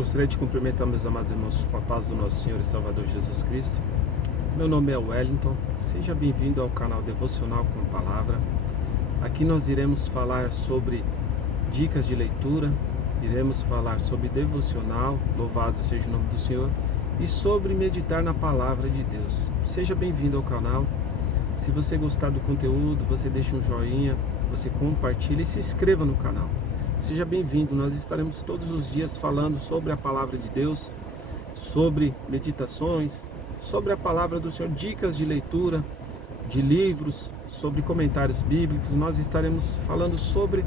Gostaria de cumprimentar meus amados irmãos com a paz do nosso Senhor e Salvador Jesus Cristo. Meu nome é Wellington, seja bem-vindo ao canal Devocional com Palavra. Aqui nós iremos falar sobre dicas de leitura, iremos falar sobre devocional, louvado seja o nome do Senhor, e sobre meditar na Palavra de Deus. Seja bem-vindo ao canal. Se você gostar do conteúdo, você deixa um joinha, você compartilha e se inscreva no canal. Seja bem-vindo, nós estaremos todos os dias falando sobre a Palavra de Deus, sobre meditações, sobre a Palavra do Senhor, dicas de leitura, de livros, sobre comentários bíblicos. Nós estaremos falando sobre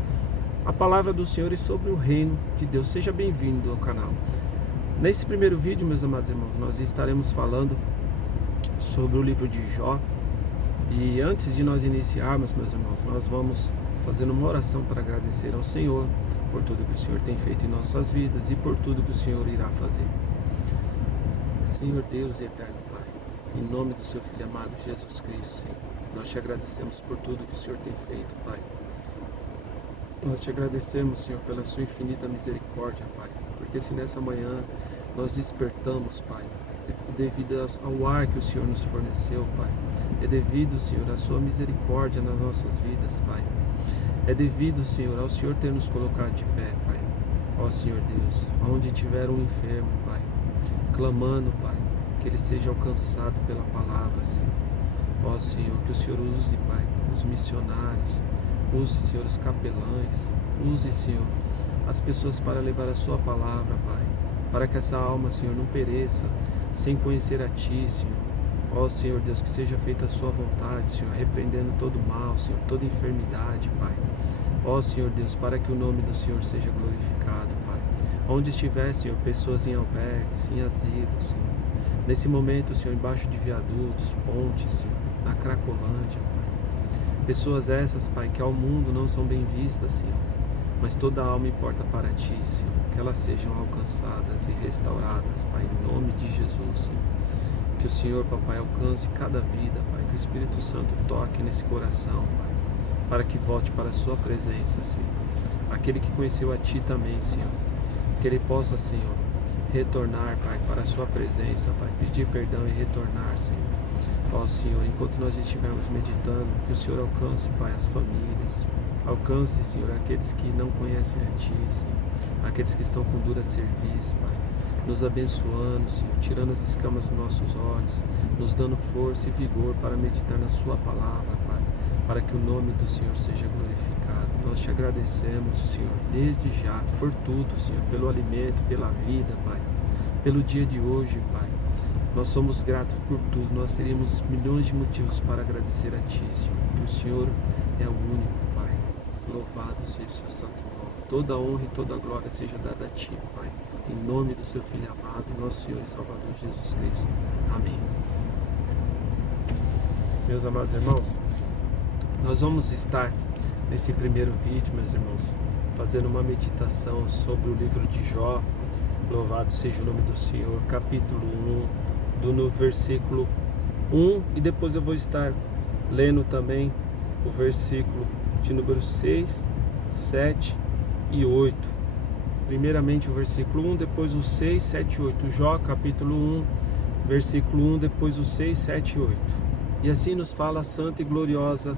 a Palavra do Senhor e sobre o Reino de Deus. Seja bem-vindo ao canal. Nesse primeiro vídeo, meus amados irmãos, nós estaremos falando sobre o livro de Jó. E antes de nós iniciarmos, meus irmãos, nós vamos fazer uma oração para agradecer ao Senhor por tudo que o Senhor tem feito em nossas vidas e por tudo que o Senhor irá fazer. Senhor Deus e eterno Pai, em nome do seu Filho amado Jesus Cristo, Senhor, nós te agradecemos por tudo que o Senhor tem feito, Pai. Nós te agradecemos, Senhor, pela sua infinita misericórdia, Pai, porque se nessa manhã nós despertamos, Pai, é devido ao ar que o Senhor nos forneceu, Pai. É devido, Senhor, à sua misericórdia nas nossas vidas, Pai. É devido, Senhor, ao Senhor ter nos colocado de pé, Pai. Ó Senhor Deus, onde tiver um enfermo, Pai, clamando, Pai, que ele seja alcançado pela palavra, Senhor. Ó Senhor, que o Senhor use, Pai, os missionários, use, Senhor, os capelães, use, Senhor, as pessoas para levar a sua palavra, Pai, para que essa alma, Senhor, não pereça sem conhecer a Ti, Senhor. Ó Senhor Deus, que seja feita a sua vontade, Senhor, repreendendo todo mal, Senhor, toda enfermidade, Pai. Ó Senhor Deus, para que o nome do Senhor seja glorificado, Pai. Onde estiver, Senhor, pessoas em albergues, em asilos, Senhor. Nesse momento, Senhor, embaixo de viadutos, pontes, Senhor, na Cracolândia, Pai. Pessoas essas, Pai, que ao mundo não são bem vistas, Senhor, mas toda alma importa para Ti, Senhor. Que elas sejam alcançadas e restauradas, Pai, em nome de Jesus, Senhor. Que o Senhor, Papai, alcance cada vida, Pai. Que o Espírito Santo toque nesse coração, Pai, para que volte para a sua presença, Senhor. Aquele que conheceu a Ti também, Senhor. Que ele possa, Senhor, retornar, Pai, para a sua presença, Pai. Pedir perdão e retornar, Senhor. Ó Senhor, enquanto nós estivermos meditando, que o Senhor alcance, Pai, as famílias. Alcance, Senhor, aqueles que não conhecem a Ti, Senhor. Aqueles que estão com dura cerviz, Pai. Nos abençoando, Senhor, tirando as escamas dos nossos olhos, nos dando força e vigor para meditar na Sua palavra, Pai, para que o nome do Senhor seja glorificado. Nós te agradecemos, Senhor, desde já, por tudo, Senhor, pelo alimento, pela vida, Pai, pelo dia de hoje, Pai. Nós somos gratos por tudo, nós teríamos milhões de motivos para agradecer a Ti, Senhor, que o Senhor é o único, Pai. Louvado seja o Seu santo nome. Toda honra e toda glória seja dada a Ti, Pai. Em nome do Seu Filho amado, nosso Senhor e Salvador Jesus Cristo. Amém. Meus amados irmãos, nós vamos estar nesse primeiro vídeo, meus irmãos, fazendo uma meditação sobre o livro de Jó. Louvado seja o nome do Senhor, capítulo 1, no versículo 1, e depois eu vou estar lendo também o versículo de número 6, 7 e 8. Primeiramente o versículo 1, depois o 6, 7 e 8. Jó, capítulo 1, versículo 1, depois o 6, 7 e 8. E assim nos fala a santa e gloriosa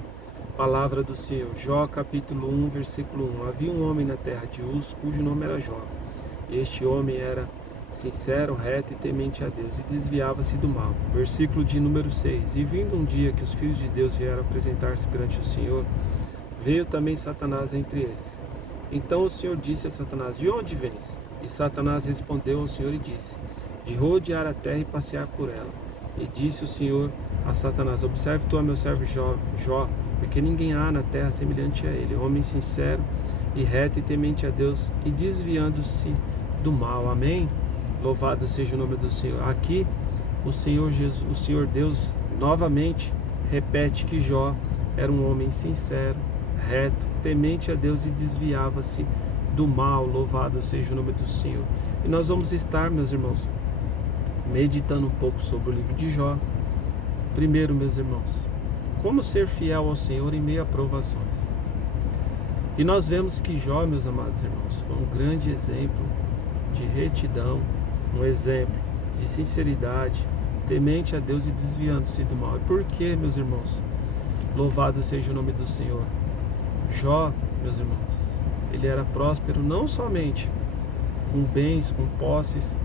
palavra do Senhor. Jó, capítulo 1, versículo 1. Havia um homem na terra de Uz, cujo nome era Jó. E este homem era sincero, reto e temente a Deus, e desviava-se do mal. Versículo de número 6. E vindo um dia que os filhos de Deus vieram apresentar-se perante o Senhor, veio também Satanás entre eles. Então o Senhor disse a Satanás: de onde vens? E Satanás respondeu ao Senhor e disse: de rodear a terra e passear por ela. E disse o Senhor a Satanás: observe tu a meu servo Jó, porque ninguém há na terra semelhante a ele, homem sincero e reto e temente a Deus, e desviando-se do mal. Amém? Louvado seja o nome do Senhor. Aqui o Senhor Jesus, o Senhor Deus novamente repete que Jó era um homem sincero, reto, temente a Deus e desviava-se do mal. Louvado seja o nome do Senhor. E nós vamos estar, meus irmãos, meditando um pouco sobre o livro de Jó. Primeiro, meus irmãos, como ser fiel ao Senhor em meio a provações. E nós vemos que Jó, meus amados irmãos, foi um grande exemplo de retidão, um exemplo de sinceridade, temente a Deus e desviando-se do mal. E por que, meus irmãos? Louvado seja o nome do Senhor. Jó, meus irmãos, ele era próspero não somente com bens, com posses,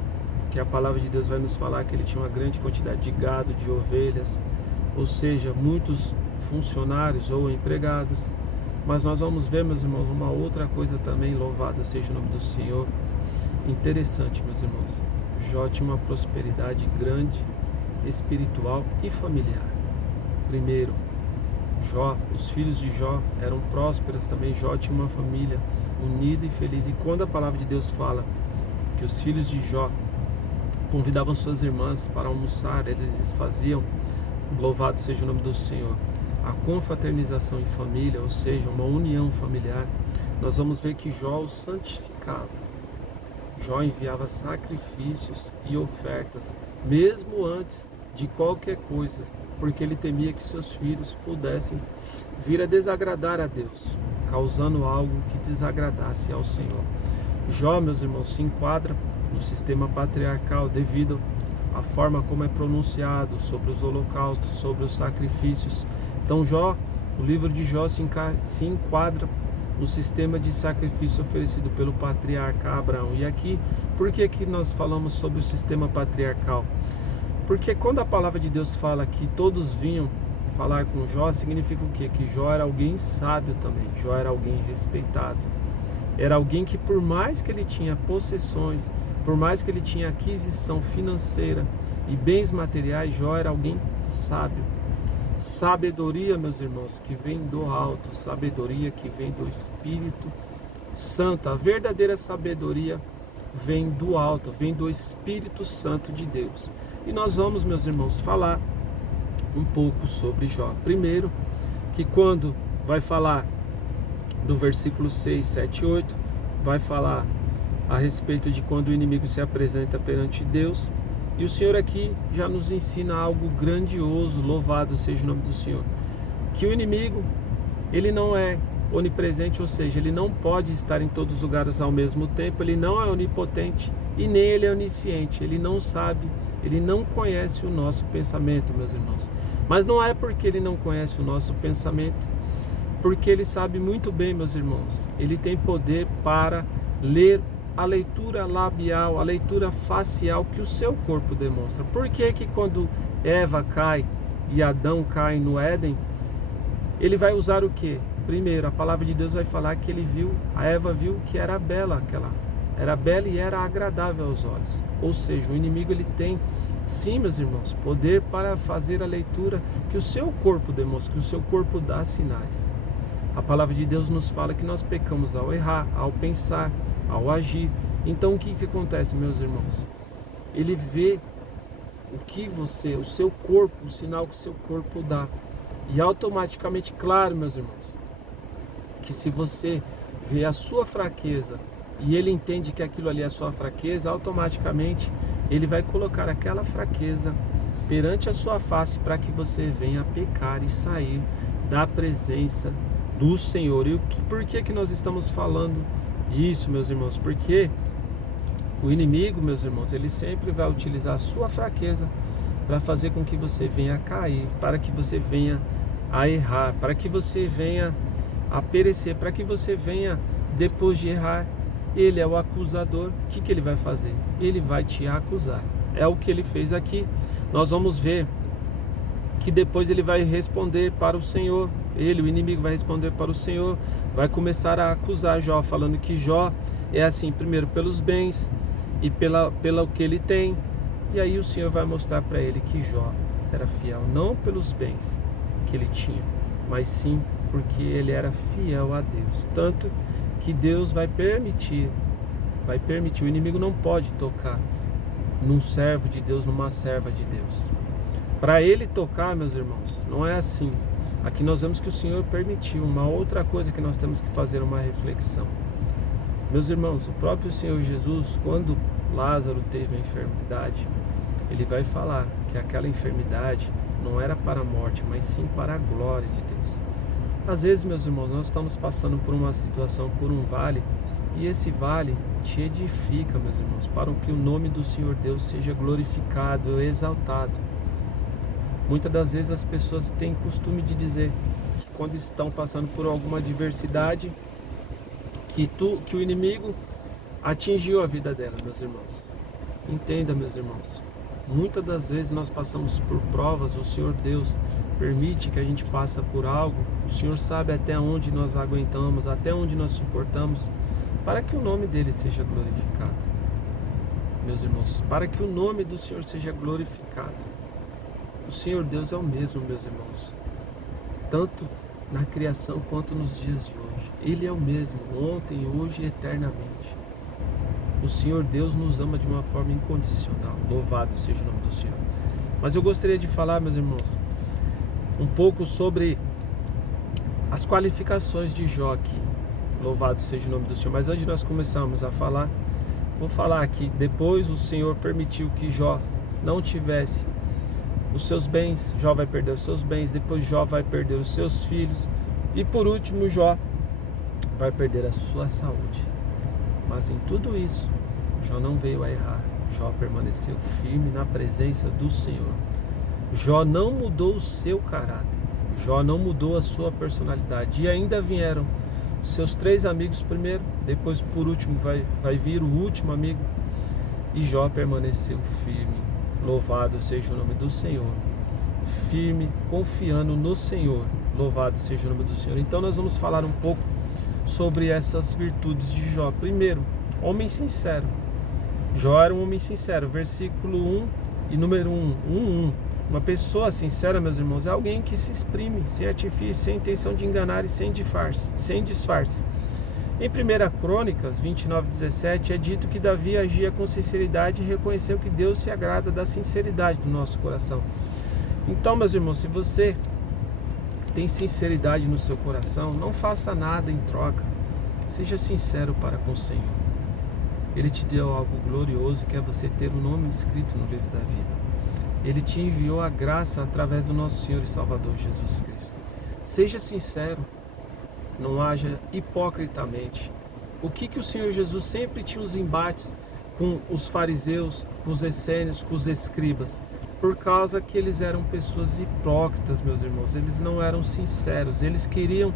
que a palavra de Deus vai nos falar que ele tinha uma grande quantidade de gado, de ovelhas, ou seja, muitos funcionários ou empregados, mas nós vamos ver, meus irmãos, uma outra coisa também, louvado seja o nome do Senhor, interessante, meus irmãos. Jó tinha uma prosperidade grande, espiritual e familiar. Primeiro, Jó, os filhos de Jó eram prósperos também. Jó tinha uma família unida e feliz. E quando a palavra de Deus fala que os filhos de Jó convidavam suas irmãs para almoçar, eles faziam, louvado seja o nome do Senhor, a confraternização em família, ou seja, uma união familiar, nós vamos ver que Jó os santificava. Jó enviava sacrifícios e ofertas, mesmo antes de qualquer coisa, porque ele temia que seus filhos pudessem vir a desagradar a Deus, causando algo que desagradasse ao Senhor. Jó, meus irmãos, se enquadra no sistema patriarcal devido à forma como é pronunciado sobre os holocaustos, sobre os sacrifícios. Então Jó, o livro de Jó se enquadra no sistema de sacrifício oferecido pelo patriarca Abraão. E aqui, por que nós falamos sobre o sistema patriarcal? Porque quando a palavra de Deus fala que todos vinham falar com Jó, significa o quê? Que Jó era alguém sábio também, Jó era alguém respeitado. Era alguém que, por mais que ele tinha possessões, por mais que ele tinha aquisição financeira e bens materiais, Jó era alguém sábio. Sabedoria, meus irmãos, que vem do alto, sabedoria que vem do Espírito Santo. A verdadeira sabedoria vem do alto, vem do Espírito Santo de Deus. E nós vamos, meus irmãos, falar um pouco sobre Jó. Primeiro, que quando vai falar do versículo 6, 7 e 8, vai falar a respeito de quando o inimigo se apresenta perante Deus. E o Senhor aqui já nos ensina algo grandioso, louvado seja o nome do Senhor. Que o inimigo, ele não é onipresente, ou seja, ele não pode estar em todos os lugares ao mesmo tempo, ele não é onipotente e nem ele é onisciente, ele não sabe, ele não conhece o nosso pensamento, meus irmãos. Mas não é porque ele não conhece o nosso pensamento, porque ele sabe muito bem, meus irmãos, ele tem poder para ler a leitura labial, a leitura facial que o seu corpo demonstra. Por que que quando Eva cai e Adão cai no Éden, ele vai usar o que? Primeiro, a palavra de Deus vai falar que a Eva viu que era bela era bela e era agradável aos olhos. Ou seja, o inimigo ele tem, sim, meus irmãos, poder para fazer a leitura que o seu corpo demonstra, que o seu corpo dá sinais. A palavra de Deus nos fala que nós pecamos ao errar, ao pensar, ao agir. Então o que acontece, meus irmãos? Ele vê o seu corpo, o sinal que o seu corpo dá. E automaticamente, claro, meus irmãos, que se você vê a sua fraqueza e ele entende que aquilo ali é a sua fraqueza, automaticamente ele vai colocar aquela fraqueza perante a sua face para que você venha a pecar e sair da presença do Senhor. E por que nós estamos falando isso, meus irmãos? Porque o inimigo, meus irmãos, ele sempre vai utilizar a sua fraqueza para fazer com que você venha a cair, para que você venha a errar, para que você venha a perecer, para que você venha, depois de errar, ele é o acusador. O que ele vai fazer? Ele vai te acusar. É o que ele fez aqui. Nós vamos ver que depois ele vai responder para o Senhor. O inimigo vai responder para o Senhor, vai começar a acusar Jó, falando que Jó é assim, primeiro pelos bens e pelo que ele tem. E aí o Senhor vai mostrar para ele que Jó era fiel, não pelos bens que ele tinha, mas sim porque ele era fiel a Deus. Tanto que Deus vai permitir, o inimigo não pode tocar num servo de Deus, numa serva de Deus. Para ele tocar, meus irmãos, não é assim. Aqui nós vemos que o Senhor permitiu. Uma outra coisa que nós temos que fazer uma reflexão. Meus irmãos, o próprio Senhor Jesus, quando Lázaro teve a enfermidade, ele vai falar que aquela enfermidade não era para a morte, mas sim para a glória de Deus. Às vezes, meus irmãos, nós estamos passando por uma situação, por um vale, e esse vale te edifica, meus irmãos, para que o nome do Senhor Deus seja glorificado, exaltado. Muitas das vezes as pessoas têm costume de dizer que quando estão passando por alguma adversidade, que o inimigo atingiu a vida dela, meus irmãos. Entenda, meus irmãos, muitas das vezes nós passamos por provas, o Senhor Deus permite que a gente passe por algo, o Senhor sabe até onde nós aguentamos, até onde nós suportamos, para que o nome dele seja glorificado. Meus irmãos, para que o nome do Senhor seja glorificado. O Senhor Deus é o mesmo, meus irmãos, tanto na criação quanto nos dias de hoje. Ele é o mesmo, ontem, hoje e eternamente. O Senhor Deus nos ama de uma forma incondicional. Louvado seja o nome do Senhor. Mas eu gostaria de falar, meus irmãos, um pouco sobre as qualificações de Jó aqui. Louvado seja o nome do Senhor. Mas antes de nós começarmos a falar, vou falar que depois o Senhor permitiu que Jó não tivesse os seus bens. Jó vai perder os seus bens, depois Jó vai perder os seus filhos e por último Jó vai perder a sua saúde. Mas em tudo isso, Jó não veio a errar. Jó permaneceu firme na presença do Senhor. Jó não mudou o seu caráter. Jó não mudou a sua personalidade. E ainda vieram seus 3 amigos primeiro, depois por último vai vir o último amigo. E Jó permaneceu firme. Louvado seja o nome do Senhor. Firme, confiando no Senhor. Louvado seja o nome do Senhor. Então nós vamos falar um pouco sobre essas virtudes de Jó. Primeiro, homem sincero. Jó era um homem sincero. Versículo 1 e número 1. Uma pessoa sincera, meus irmãos, é alguém que se exprime sem artifício, sem intenção de enganar e sem disfarce. Em 1 Crônicas 29:17 é dito que Davi agia com sinceridade e reconheceu que Deus se agrada da sinceridade do nosso coração. Então, meus irmãos, se você tem sinceridade no seu coração, não faça nada em troca. Seja sincero para com o Senhor. Ele te deu algo glorioso, que é você ter o nome escrito no livro da vida. Ele te enviou a graça através do nosso Senhor e Salvador Jesus Cristo. Seja sincero, não haja hipocritamente. O que o Senhor Jesus sempre tinha os embates com os fariseus, com os essênios, com os escribas? Por causa que eles eram pessoas hipócritas, meus irmãos. Eles não eram sinceros. Eles queriam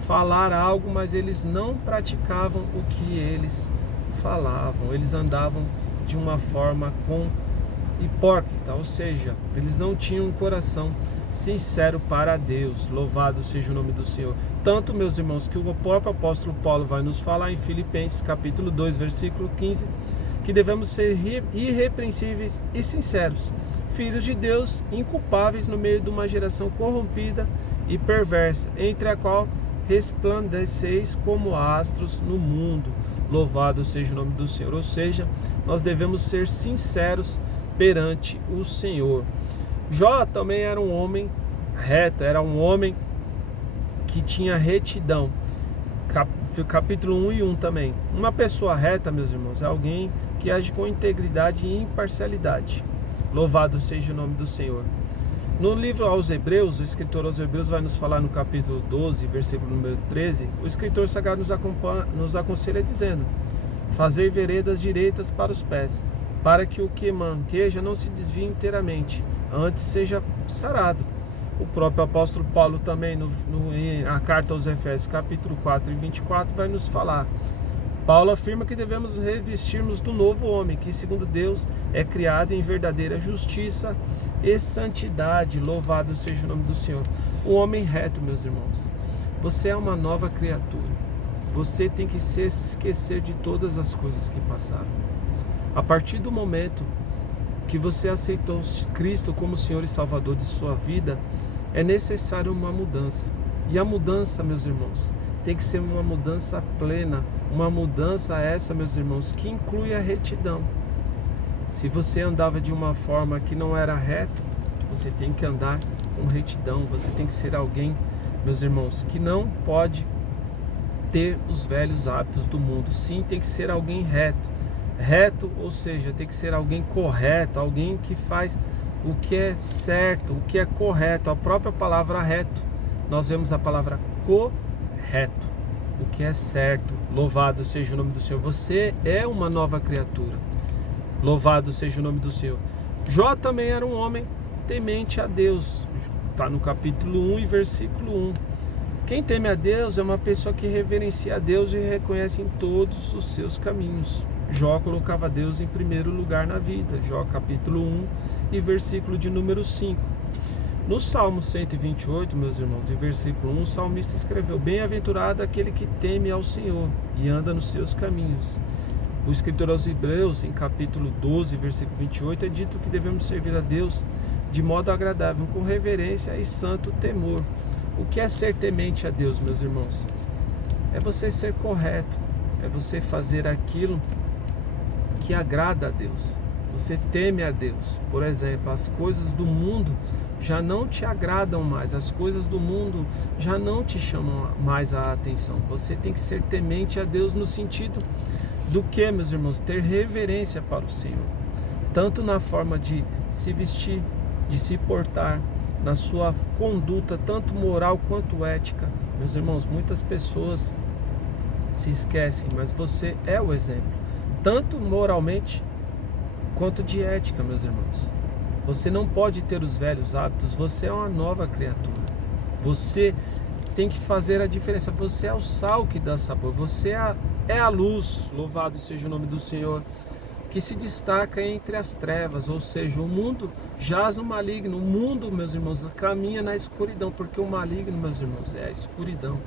falar algo, mas eles não praticavam o que eles falavam. Eles andavam de uma forma hipócrita, ou seja, eles não tinham um coração sincero para Deus. Louvado seja o nome do Senhor. Tanto, meus irmãos, que o próprio apóstolo Paulo vai nos falar em Filipenses capítulo 2, versículo 15, que devemos ser irrepreensíveis e sinceros, filhos de Deus, inculpáveis no meio de uma geração corrompida e perversa, entre a qual resplandeceis como astros no mundo. Louvado seja o nome do Senhor. Ou seja, nós devemos ser sinceros perante o Senhor. Jó também era um homem reto, era um homem que tinha retidão. Capítulo 1 e 1 também. Uma pessoa reta, meus irmãos, é alguém que age com integridade e imparcialidade. Louvado seja o nome do Senhor. No livro aos Hebreus, o escritor aos Hebreus vai nos falar no capítulo 12, versículo número 13, o escritor sagrado nos aconselha dizendo: fazei veredas direitas para os pés, para que o que manqueja não se desvie inteiramente, antes seja sarado. O próprio apóstolo Paulo também, na carta aos Efésios, capítulo 4 e 24, vai nos falar. Paulo afirma que devemos revestirmos do novo homem, que segundo Deus é criado em verdadeira justiça e santidade. Louvado seja o nome do Senhor. Um homem reto, meus irmãos. Você é uma nova criatura. Você tem que se esquecer de todas as coisas que passaram. A partir do momento que você aceitou Cristo como Senhor e Salvador de sua vida, é necessário uma mudança. E a mudança, meus irmãos, tem que ser uma mudança plena. Uma mudança essa, meus irmãos, que inclui a retidão. Se você andava de uma forma que não era reto, você tem que andar com retidão. Você tem que ser alguém, meus irmãos, que não pode ter os velhos hábitos do mundo. Sim, tem que ser alguém reto. Reto, ou seja, tem que ser alguém correto, alguém que faz o que é certo, o que é correto. A própria palavra reto, nós vemos a palavra correto. o que é certo. Louvado seja o nome do Senhor. Você é uma nova criatura. Louvado seja o nome do Senhor. Jó também era um homem temente a Deus. Está no capítulo 1 e versículo 1. Quem teme a Deus é uma pessoa que reverencia a Deus e reconhece em todos os seus caminhos. Jó colocava Deus em primeiro lugar na vida. Jó capítulo 1 e versículo de número 5. No Salmo 128, meus irmãos, em versículo 1, o salmista escreveu: bem-aventurado aquele que teme ao Senhor e anda nos seus caminhos. O escritor aos Hebreus, em capítulo 12, versículo 28, é dito que devemos servir a Deus de modo agradável, com reverência e santo temor. O que é ser temente a Deus, meus irmãos? É você ser correto, é você fazer aquilo que agrada a Deus. Você teme a Deus. Por exemplo, as coisas do mundo já não te agradam mais, as coisas do mundo já não te chamam mais a atenção. Você tem que ser temente a Deus no sentido do que, meus irmãos? Ter reverência para o Senhor, tanto na forma de se vestir, de se portar, na sua conduta, tanto moral quanto ética. Meus irmãos, muitas pessoas se esquecem, mas você é o exemplo, tanto moralmente quanto de ética, meus irmãos. Você não pode ter os velhos hábitos, você é uma nova criatura. Você tem que fazer a diferença, você é o sal que dá sabor, você é a luz, louvado seja o nome do Senhor, que se destaca entre as trevas, ou seja, o mundo jaz no maligno, o mundo, meus irmãos, caminha na escuridão, porque o maligno, meus irmãos, é a escuridão.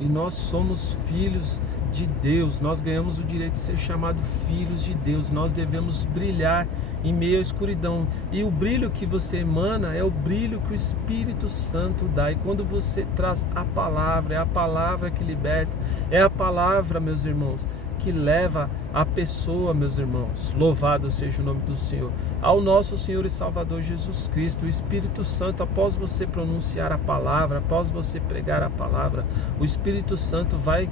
E nós somos filhos de Deus, nós ganhamos o direito de ser chamados filhos de Deus, nós devemos brilhar em meio à escuridão, e o brilho que você emana é o brilho que o Espírito Santo dá, e quando você traz a palavra, é a palavra que liberta, é a palavra, meus irmãos, que leva a pessoa, meus irmãos, louvado seja o nome do Senhor, ao nosso Senhor e Salvador Jesus Cristo. O Espírito Santo, após você pronunciar a palavra, após você pregar a palavra, o Espírito Santo vai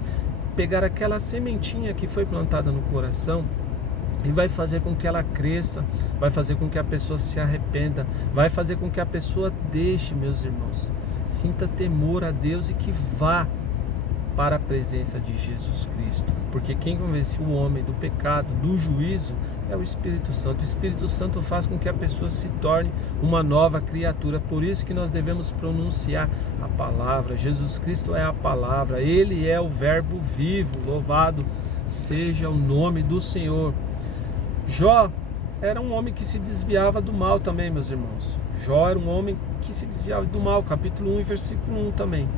pegar aquela sementinha que foi plantada no coração e vai fazer com que ela cresça, vai fazer com que a pessoa se arrependa, vai fazer com que a pessoa deixe, meus irmãos, sinta temor a Deus e que vá para a presença de Jesus Cristo, porque quem convence o homem do pecado, do juízo, é o Espírito Santo. O Espírito Santo faz com que a pessoa se torne uma nova criatura, por isso que nós devemos pronunciar a palavra. Jesus Cristo é a palavra, Ele é o verbo vivo, louvado seja o nome do Senhor. Jó era um homem que se desviava do mal também, meus irmãos. Jó era um homem que se desviava do mal, capítulo 1 e versículo 1 também.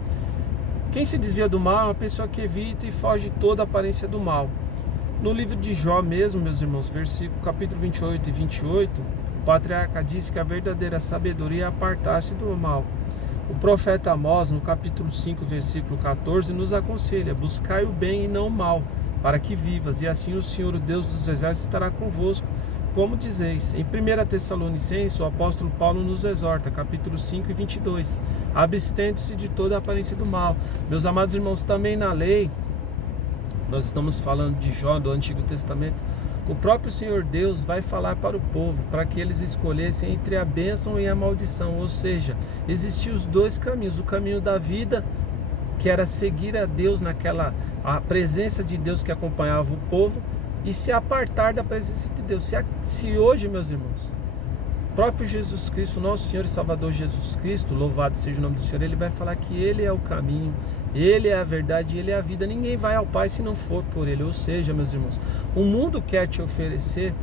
Quem se desvia do mal é uma pessoa que evita e foge de toda a aparência do mal. No livro de Jó mesmo, meus irmãos, capítulo 28 e 28, o patriarca diz que a verdadeira sabedoria é apartar-se do mal. O profeta Amós, no capítulo 5, versículo 14, nos aconselha: buscai o bem e não o mal, para que vivas, e assim o Senhor, o Deus dos exércitos, estará convosco, como dizeis. Em 1 Tessalonicenses, o apóstolo Paulo nos exorta, capítulo 5 e 22, abstendo-se de toda a aparência do mal. Meus amados irmãos, também na lei, nós estamos falando de Jó, do Antigo Testamento, o próprio Senhor Deus vai falar para o povo, para que eles escolhessem entre a bênção e a maldição, ou seja, existiam os dois caminhos, o caminho da vida, que era seguir a Deus a presença de Deus que acompanhava o povo, e se apartar da presença de Deus. Se hoje, meus irmãos, o próprio Jesus Cristo, nosso Senhor e Salvador Jesus Cristo, louvado seja o nome do Senhor, Ele vai falar que Ele é o caminho, Ele é a verdade, Ele é a vida, ninguém vai ao Pai se não for por Ele. Ou seja, meus irmãos, o mundo quer te oferecer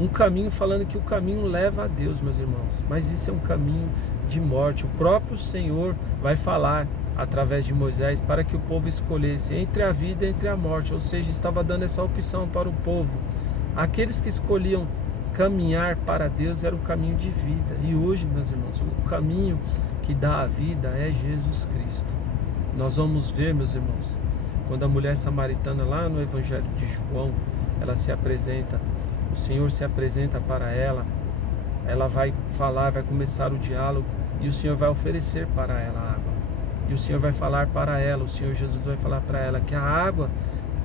um caminho falando que o caminho leva a Deus, meus irmãos, mas isso é um caminho de morte. O próprio Senhor vai falar através de Moisés para que o povo escolhesse entre a vida e entre a morte, ou seja, estava dando essa opção para o povo. Aqueles que escolhiam caminhar para Deus era o caminho de vida, e hoje, meus irmãos, o caminho que dá a vida é Jesus Cristo. Nós vamos ver, meus irmãos, quando a mulher samaritana lá no Evangelho de João, ela se apresenta, o Senhor se apresenta para ela, ela vai falar, vai começar o diálogo, e o Senhor vai oferecer para ela a água. E o Senhor vai falar para ela, o Senhor Jesus vai falar para ela que a água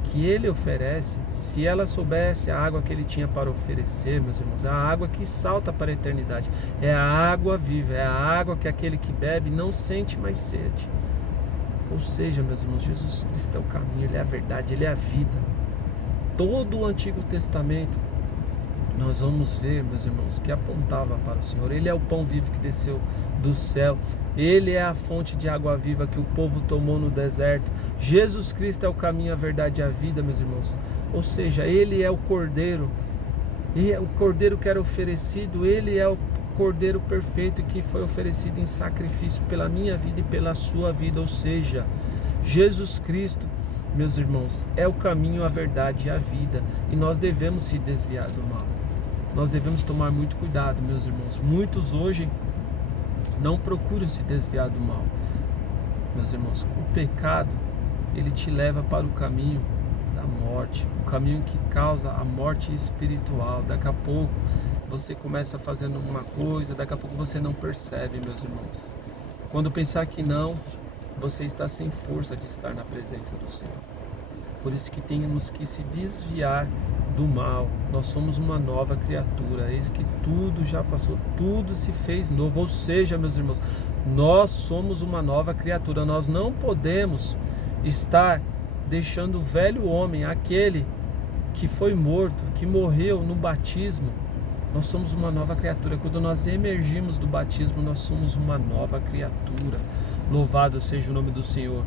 que Ele oferece, se ela soubesse a água que Ele tinha para oferecer, meus irmãos, é a água que salta para a eternidade, é a água viva, é a água que aquele que bebe não sente mais sede. Ou seja, meus irmãos, Jesus Cristo é o caminho, Ele é a verdade, Ele é a vida. Todo o Antigo Testamento nós vamos ver, meus irmãos, que apontava para o Senhor. Ele é o pão vivo que desceu do céu. Ele é a fonte de água viva que o povo tomou no deserto. Jesus Cristo é o caminho, a verdade e a vida, meus irmãos. Ou seja, Ele é o Cordeiro. E o Cordeiro que era oferecido, Ele é o Cordeiro perfeito que foi oferecido em sacrifício pela minha vida e pela sua vida. Ou seja, Jesus Cristo, meus irmãos, é o caminho, a verdade e a vida. E nós devemos se desviar do mal. Nós devemos tomar muito cuidado, meus irmãos. Muitos hoje não procuram se desviar do mal. Meus irmãos, o pecado, ele te leva para o caminho da morte, o caminho que causa a morte espiritual. Daqui a pouco você começa fazendo uma coisa, daqui a pouco você não percebe, meus irmãos. Quando pensar que não, você está sem força de estar na presença do Senhor. Por isso que temos que se desviar do mal. Nós somos uma nova criatura. Eis que tudo já passou, tudo se fez novo. Ou seja, meus irmãos, nós somos uma nova criatura. Nós não podemos estar deixando o velho homem, aquele que foi morto, que morreu no batismo. Nós somos uma nova criatura. Quando nós emergimos do batismo, nós somos uma nova criatura. Louvado seja o nome do Senhor.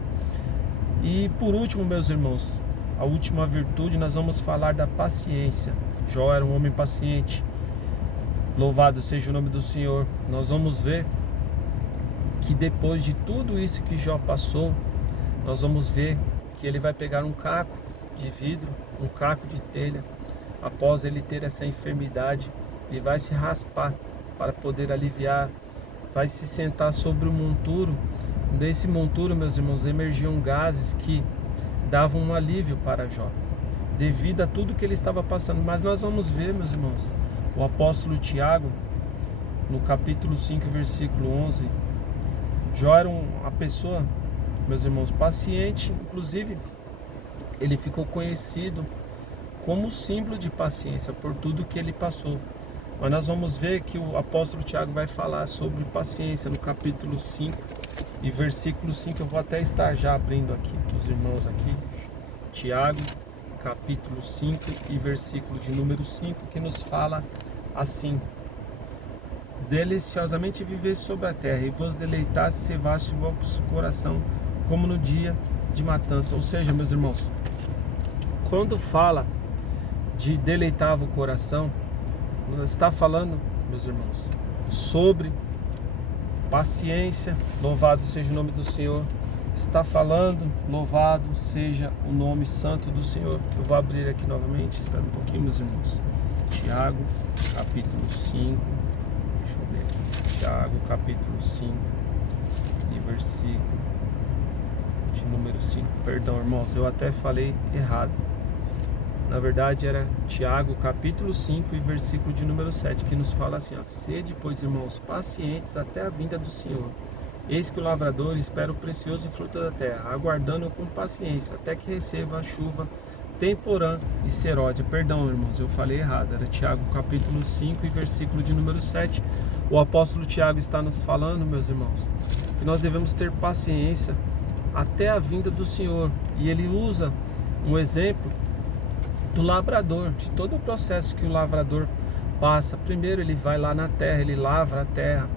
E por último, meus irmãos, a última virtude, nós vamos falar da paciência. Jó era um homem paciente. Louvado seja o nome do Senhor. Nós vamos ver que depois de tudo isso que Jó passou, nós vamos ver que ele vai pegar um caco de vidro, um caco de telha, após ele ter essa enfermidade, e vai se raspar para poder aliviar, vai se sentar sobre o monturo. Desse monturo, meus irmãos, emergiam gases que davam um alívio para Jó, devido a tudo que ele estava passando. Mas nós vamos ver, meus irmãos, o apóstolo Tiago, no capítulo 5, versículo 11, Jó era uma pessoa, meus irmãos, paciente. Inclusive, ele ficou conhecido como símbolo de paciência por tudo que ele passou. Mas nós vamos ver que o apóstolo Tiago vai falar sobre paciência no capítulo 5 e versículo 5. Eu vou até estar já abrindo aqui para os irmãos aqui. Tiago, capítulo 5 e versículo de número 5, que nos fala assim: deliciosamente viver sobre a terra e vos deleitasse se vaste o vosso coração como no dia de matança. Ou seja, meus irmãos, quando fala de deleitar o coração, está falando, meus irmãos, sobre paciência. Louvado seja o nome do Senhor. Está falando, louvado seja o nome santo do Senhor. Eu vou abrir aqui novamente, espera um pouquinho, meus irmãos. Tiago, capítulo 5. Deixa eu ver aqui. Tiago, capítulo 5 e versículo de número 5. Perdão, irmãos, eu até falei errado. Na verdade era Tiago, capítulo 5 e versículo de número 7, que nos fala assim, ó: sede, pois, irmãos, pacientes até a vinda do Senhor. Eis que o lavrador espera o precioso fruto da terra, aguardando-o com paciência, até que receba a chuva temporã e seródia. Perdão, irmãos, eu falei errado. Era Tiago, capítulo 5 e versículo de número 7. O apóstolo Tiago está nos falando, meus irmãos, que nós devemos ter paciência até a vinda do Senhor. E ele usa um exemplo do lavrador, de todo o processo que o lavrador passa. Primeiro ele vai lá na terra, ele lavra a terra,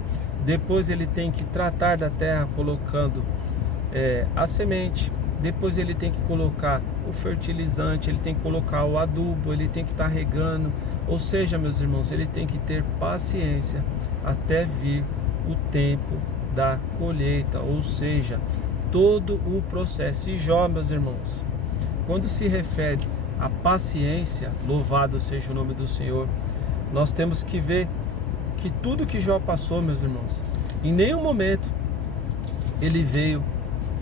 depois ele tem que tratar da terra colocando a semente, depois ele tem que colocar o fertilizante, ele tem que colocar o adubo, ele tem que estar regando. Ou seja, meus irmãos, ele tem que ter paciência até vir o tempo da colheita, ou seja, todo o processo. E Jó, meus irmãos, quando se refere a paciência, louvado seja o nome do Senhor, nós temos que ver que tudo que Jó passou, meus irmãos, em nenhum momento ele veio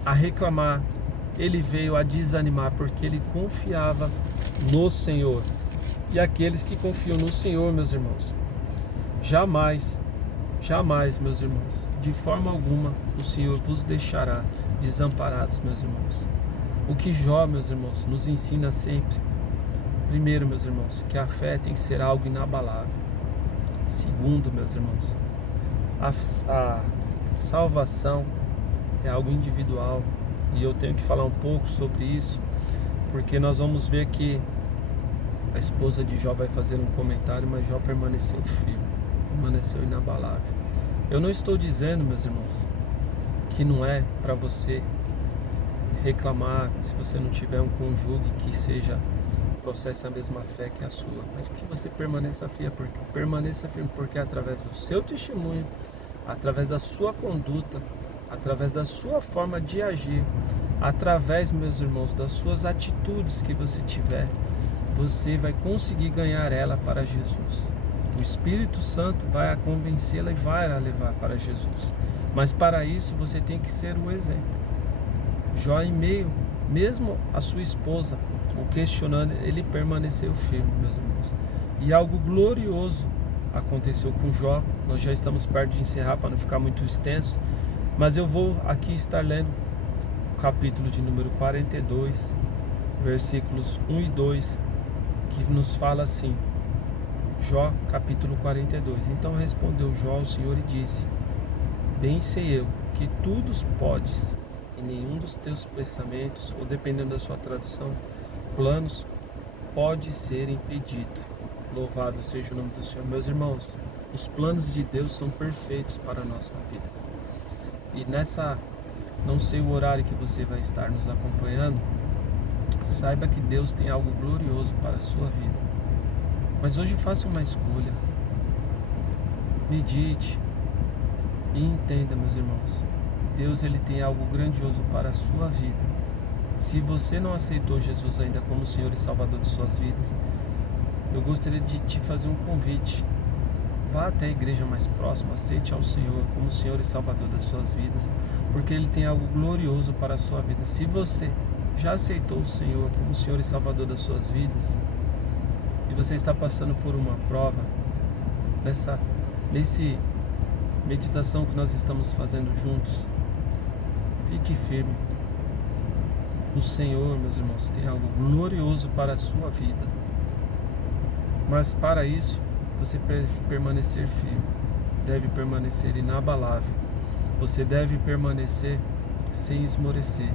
a reclamar, ele veio a desanimar, porque ele confiava no Senhor. E aqueles que confiam no Senhor, meus irmãos, jamais, meus irmãos, de forma alguma o Senhor vos deixará desamparados, meus irmãos. O que Jó, meus irmãos, nos ensina sempre: primeiro, meus irmãos, que a fé tem que ser algo inabalável. Segundo, meus irmãos, a salvação é algo individual. E eu tenho que falar um pouco sobre isso, porque nós vamos ver que a esposa de Jó vai fazer um comentário, mas Jó permaneceu firme, permaneceu inabalável. Eu não estou dizendo, meus irmãos, que não é para você reclamar se você não tiver um cônjuge que seja processe a mesma fé que a sua, mas que você permaneça firme, porque através do seu testemunho, através da sua conduta, através da sua forma de agir, através, meus irmãos, das suas atitudes que você tiver, você vai conseguir ganhar ela para Jesus. O Espírito Santo vai a convencê-la e vai a levar para Jesus. Mas para isso você tem que ser o exemplo. Jó, em meio, mesmo a sua esposa o questionando, ele permaneceu firme, meus irmãos. E algo glorioso aconteceu com Jó. Nós já estamos perto de encerrar para não ficar muito extenso, mas eu vou aqui estar lendo o capítulo de número 42, versículos 1 e 2, que nos fala assim. Jó, capítulo 42. Então respondeu Jó ao Senhor e disse: Bem sei eu que tudo podes, e nenhum dos teus pensamentos, ou dependendo da sua tradução, planos, pode ser impedido. Louvado seja o nome do Senhor. Meus irmãos, os planos de Deus são perfeitos para a nossa vida. E não sei o horário que você vai estar nos acompanhando, saiba que Deus tem algo glorioso para a sua vida. Mas hoje faça uma escolha, medite e entenda, meus irmãos, Deus ele tem algo grandioso para a sua vida. Se você não aceitou Jesus ainda como Senhor e Salvador de suas vidas, eu gostaria de te fazer um convite. Vá até a igreja mais próxima, aceite ao Senhor como Senhor e Salvador das suas vidas, porque Ele tem algo glorioso para a sua vida. Se você já aceitou o Senhor como Senhor e Salvador das suas vidas, e você está passando por uma prova, nessa meditação que nós estamos fazendo juntos, fique firme. O Senhor, meus irmãos, tem algo glorioso para a sua vida. Mas para isso, você deve permanecer firme, deve permanecer inabalável. Você deve permanecer sem esmorecer.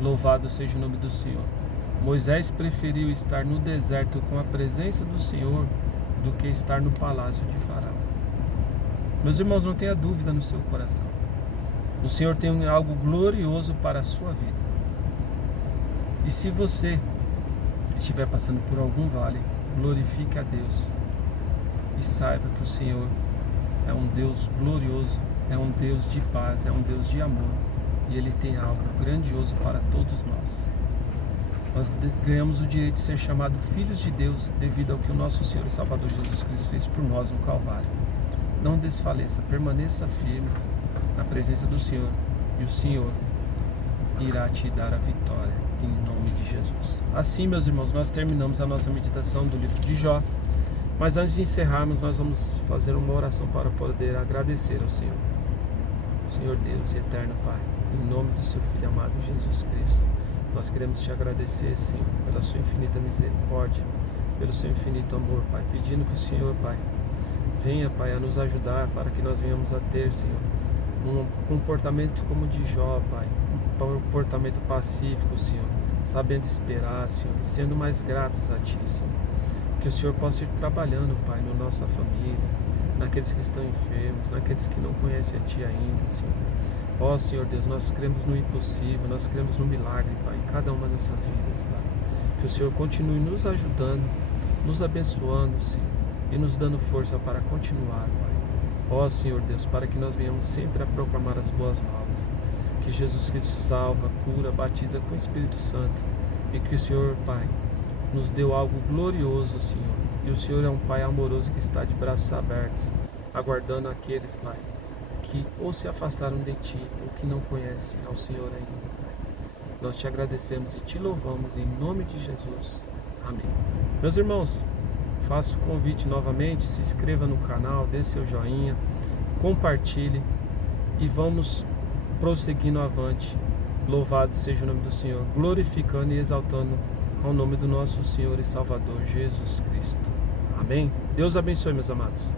Louvado seja o nome do Senhor. Moisés preferiu estar no deserto com a presença do Senhor do que estar no palácio de Faraó. Meus irmãos, não tenha dúvida no seu coração. O Senhor tem algo glorioso para a sua vida. E se você estiver passando por algum vale, glorifique a Deus. E saiba que o Senhor é um Deus glorioso, é um Deus de paz, é um Deus de amor. E Ele tem algo grandioso para todos nós. Nós ganhamos o direito de ser chamados filhos de Deus devido ao que o nosso Senhor e Salvador Jesus Cristo fez por nós no Calvário. Não desfaleça, permaneça firme na presença do Senhor, e o Senhor irá te dar a vitória em nome de Jesus. Assim, meus irmãos, nós terminamos a nossa meditação do livro de Jó, mas antes de encerrarmos, nós vamos fazer uma oração para poder agradecer ao Senhor. Senhor Deus e eterno Pai, em nome do seu Filho amado Jesus Cristo, nós queremos te agradecer, Senhor, pela sua infinita misericórdia, pelo seu infinito amor, Pai, pedindo que o Senhor, Pai, venha, Pai, a nos ajudar para que nós venhamos a ter, Senhor, um comportamento como o de Jó, Pai, um comportamento pacífico, Senhor, sabendo esperar, Senhor, e sendo mais gratos a Ti, Senhor. Que o Senhor possa ir trabalhando, Pai, na nossa família, naqueles que estão enfermos, naqueles que não conhecem a Ti ainda, Senhor. Ó Senhor Deus, nós cremos no impossível, nós cremos no milagre, Pai, em cada uma dessas vidas, Pai. Que o Senhor continue nos ajudando, nos abençoando, Senhor, e nos dando força para continuar, Pai. Ó Senhor Deus, para que nós venhamos sempre a proclamar as boas novas. Que Jesus Cristo salva, cura, batiza com o Espírito Santo. E que o Senhor, Pai, nos deu algo glorioso, Senhor. E o Senhor é um Pai amoroso que está de braços abertos, aguardando aqueles, Pai, que ou se afastaram de Ti, ou que não conhecem ao Senhor ainda, Pai. Nós te agradecemos e te louvamos em nome de Jesus. Amém. Meus irmãos, faço o convite novamente, se inscreva no canal, dê seu joinha, compartilhe e vamos prosseguindo avante. Louvado seja o nome do Senhor, glorificando e exaltando ao nome do nosso Senhor e Salvador Jesus Cristo. Amém? Deus abençoe, meus amados.